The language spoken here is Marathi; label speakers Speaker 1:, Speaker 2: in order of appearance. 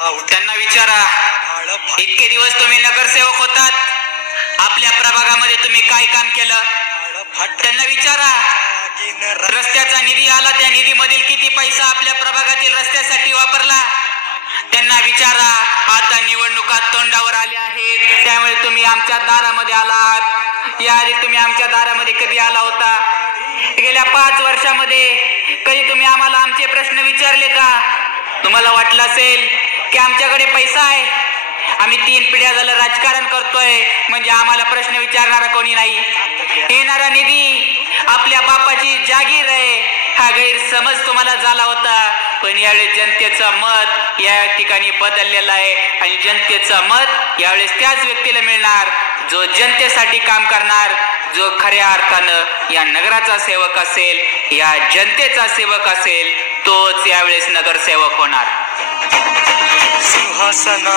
Speaker 1: हो, त्यांना विचारा. इतके दिवस तुम्ही नगरसेवक होतात. आपल्या प्रभागामध्ये तुम्ही काय काम केलं? त्यांना विचारा. रस्त्याचा निधी आला त्या निधीमधील किती पैसा आपल्या प्रभागातील रस्त्यासाठी वापरला? त्यांना विचारा. आता निवडणुका तोंडावर आल्या आहेत. त्यामुळे तुम्ही आमच्या दारामध्ये आलात. याआधी तुम्ही आमच्या दारामध्ये कधी आला होता? गेल्या पाच वर्षामध्ये. कधी तुम्ही आम्हाला आमचे प्रश्न विचारले का? तुम्हाला वाटलं असेल की आमच्याकडे पैसा आहे. आम्ही तीन पिढ्या झालं राजकारण करतोय. म्हणजे आम्हाला प्रश्न विचारणारा कोणी नाही. येणारा निधी आपल्या बापाची जागीर आहे. हा गैरसमज तुम्हाला झाला होता. पण यावेळेस जनतेचं मत या ठिकाणी बदललेलं आहे. आणि जनतेचं मत यावेळेस त्याच व्यक्तीला मिळणार. जो जनतेसाठी काम करणार जो खऱ्या अर्थानं या नगराचा सेवक असेल या जनतेचा सेवक असेल तोच यावेळेस नगरसेवक होणार.
Speaker 2: ಸಿಂಹಾಸನ